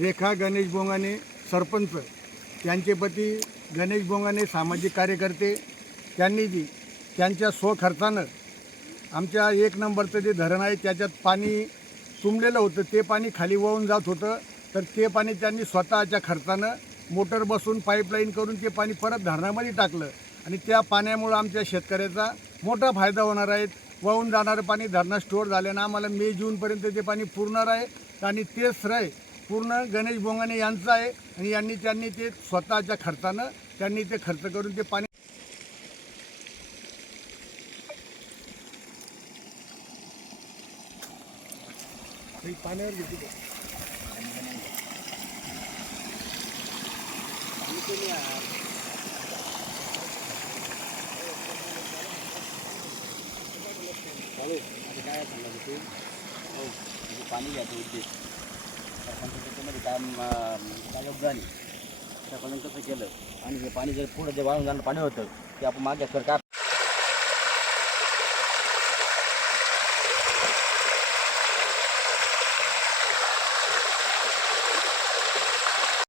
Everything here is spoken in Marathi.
रेखा गणेश बोंगाने सरपंच त्यांचे पती गणेश बोंगाने सामाजिक कार्यकर्ते त्यांनी जी त्यांच्या स्वखर्चानं आमच्या एक नंबरचं जे धरण आहे त्याच्यात पाणी तुंबलेलं होतं ते पाणी खाली वाहून जात होतं तर ते पाणी त्यांनी स्वतःच्या खर्चानं मोटर बसून पाईपलाईन करून ते पाणी परत धरणामध्ये टाकलं. आणि त्या पाण्यामुळं आमच्या शेतकऱ्याचा मोठा फायदा होणार आहे. वाहून जाणारं पाणी धरणात स्टोअर झाल्यानं आम्हाला मे जूनपर्यंत ते पाणी पुरणार आहे. आणि तेच श्रेय पूर्ण गणेश बोंगाने यांचं आहे. आणि यांनी त्यांनी ते स्वतःच्या खर्चानं त्यांनी ते खर्च करून ते पाणी पाण्यावर घेतो काय सांगायचं ते? हो म्हणजे पाणी घ्यायचं उद्देश सरपंच त्याच्यामध्ये काम काय योगदान आहे. त्यापर्यंत कसं केलं? आणि हे पाणी जर पुढं जे वाळून जाणं पाणी होतं ते आपण मागे सर काय